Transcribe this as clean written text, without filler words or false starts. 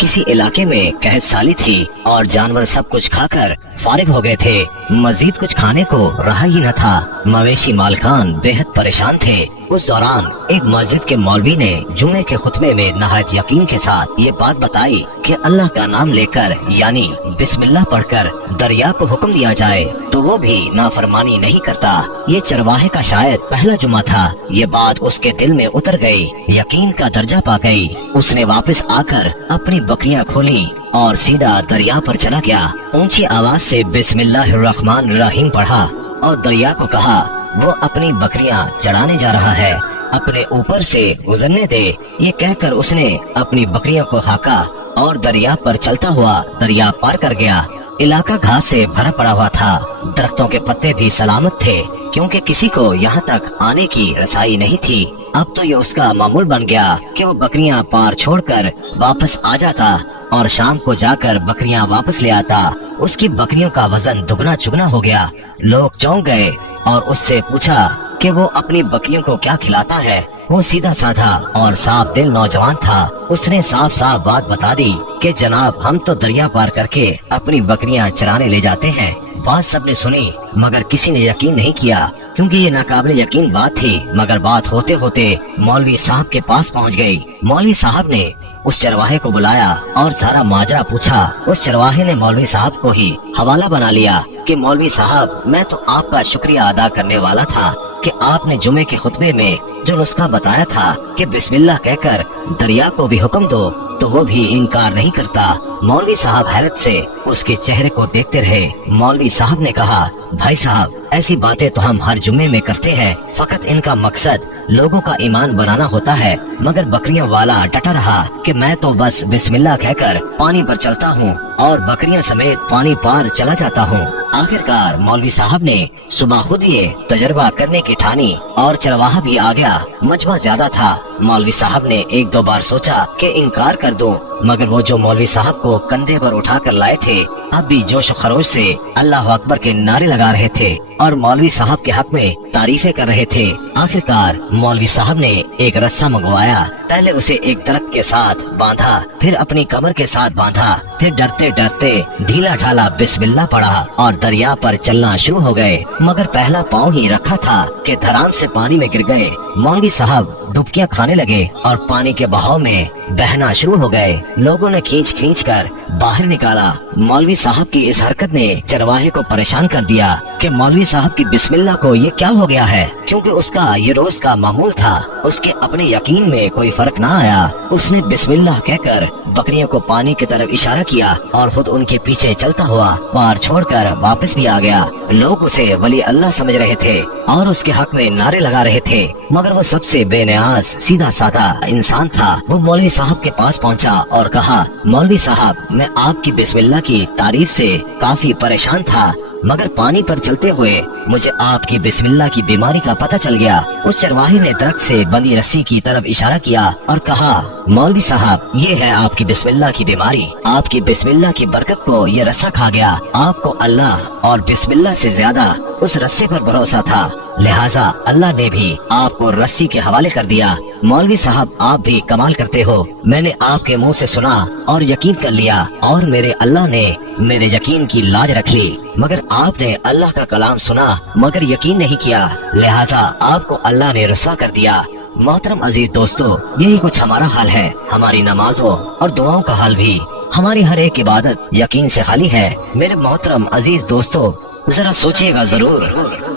किसी इलाके में कहत साली थी और जानवर सब कुछ खाकर फारिग हो गए थे। मजीद कुछ खाने को रहा ही न था। मवेशी मालकान बेहद परेशान थे। उस दौरान एक मस्जिद के मौलवी ने जुमे के खुतबे में नहायत यकीन के साथ ये बात बताई कि अल्लाह का नाम लेकर यानी बिस्मिल्लाह पढ़कर दरिया को हुक्म दिया जाए तो वो भी नाफरमानी नहीं करता। ये चरवाहे का शायद पहला जुमा था। ये बात उसके दिल में उतर गई, यकीन का दर्जा पा गई। उसने वापस आकर अपनी बकरियां खोली और सीधा दरिया पर चला गया। ऊंची आवाज से बिस्मिल्लाहिर्रहमानिर्रहीम पढ़ा और दरिया को कहा वो अपनी बकरियां चढ़ाने जा रहा है, अपने ऊपर से गुजरने दे। ये कहकर उसने अपनी बकरियों को हाका और दरिया पर चलता हुआ दरिया पार कर गया। इलाका घास से भरा पड़ा हुआ था। दरख्तों के पत्ते भी सलामत थे क्योंकि किसी को यहाँ तक आने की रसाई नहीं थी। अब तो ये उसका मामूल बन गया कि वो बकरियां पार छोड़कर वापस आ जाता और शाम को जाकर बकरियां वापस ले आता। उसकी बकरियों का वजन दुगना चुगना हो गया। लोग चौंक गए और उससे पूछा कि वो अपनी बकरियों को क्या खिलाता है। वो सीधा साधा और साफ दिल नौजवान था। उसने साफ साफ बात बता दी कि जनाब हम तो दरिया पार करके अपनी बकरियां चराने ले जाते हैं। बात सबने सुनी मगर किसी ने यकीन नहीं किया क्योंकि ये नाकाबिल यकीन बात थी। मगर बात होते होते मौलवी साहब के पास पहुंच गई। मौलवी साहब ने उस चरवाहे को बुलाया और सारा माजरा पूछा। उस चरवाहे ने मौलवी साहब को ही हवाला बना लिया कि मौलवी साहब मैं तो आपका शुक्रिया अदा करने वाला था कि आपने जुमे के खुतबे में जो नुस्खा बताया था कि बिस्मिल्लाह कहकर दरिया को भी हुक्म दो तो वो भी इनकार नहीं करता। मौलवी साहब हैरत से उसके चेहरे को देखते रहे। मौलवी साहब ने कहा भाई साहब ऐसी बातें तो हम हर जुम्मे में करते हैं, फकत इनका मकसद लोगों का ईमान बनाना होता है। मगर बकरियों वाला डटा रहा कि मैं तो बस बिस्मिल्लाह कहकर पानी पर चलता हूँ और बकरियों समेत पानी पार चला जाता हूँ। आखिरकार मौलवी साहब ने सुबह खुद ये तजर्बा करने की ठानी और चरवाहा भी आ गया। मजमा ज्यादा था। मौलवी साहब ने एक दो बार सोचा कि इनकार कर दूं, मगर वो जो मौलवी साहब को कंधे पर उठा कर लाए थे अब भी जोश खरोश से अल्लाह अकबर के नारे लगा रहे थे और मौलवी साहब के हक में तारीफें कर रहे थे। आखिरकार मौलवी साहब ने एक रस्सा मंगवाया। पहले उसे एक दरख्त के साथ बांधा, फिर अपनी कमर के साथ बांधा, फिर डरते डरते ढीला ढाला बिस्मिल्लाह पढ़ा और दरिया पर चलना शुरू हो गए। मगर पहला पाँव ही रखा था कि धराम से पानी में गिर गए। मौलवी साहब डुबकियां खाने लगे और पानी के बहाव में बहना शुरू हो गए। लोगों ने खींच खींच कर बाहर निकाला। मौलवी साहब की इस हरकत ने चरवाहे को परेशान कर दिया कि मौलवी साहब की बिस्मिल्लाह को ये क्या हो गया है, क्योंकि उसका ये रोज का मामूल था। उसके अपने यकीन में कोई फर्क ना आया। उसने बिस्मिल्लाह कहकर बकरियों को पानी की तरफ इशारा किया और खुद उनके पीछे चलता हुआ पार छोड़कर वापस भी आ गया। लोग उसे वली अल्लाह समझ रहे थे और उसके हक में नारे लगा रहे थे, मगर वो सबसे बेनियाज सीधा साधा इंसान था। वो मौलवी साहब के पास पहुंचा और कहा मौलवी साहब मैं आपकी बिस्मिल्लाह की तारीफ से काफी परेशान था, मगर पानी पर चलते हुए मुझे आपकी बिस्मिल्लाह की बीमारी का पता चल गया। उस चरवाहे ने दरख्त से बंधी रस्सी की तरफ इशारा किया और कहा मौलवी साहब ये है आपकी बिस्मिल्लाह की बीमारी। आपकी बिस्मिल्लाह की बरकत को ये रस्सा खा गया। आपको अल्लाह और बिस्मिल्लाह से ज्यादा उस रस्से पर भरोसा था, लिहाजा अल्लाह ने भी आपको रस्सी के हवाले कर दिया। मौलवी साहब आप भी कमाल करते हो। मैंने आपके मुंह से सुना और यकीन कर लिया और मेरे अल्लाह ने मेरे यकीन की लाज रख ली, मगर आपने अल्लाह का कलाम सुना मगर यकीन नहीं किया, लिहाजा आपको अल्लाह ने रुसवा कर दिया। मोहतरम अजीज दोस्तों, यही कुछ हमारा हाल है। हमारी नमाजों और दुआओं का हाल भी, हमारी हर एक इबादत यकीन से खाली है। मेरे मोहतरम अजीज दोस्तों जरा सोचिएगा जरूर।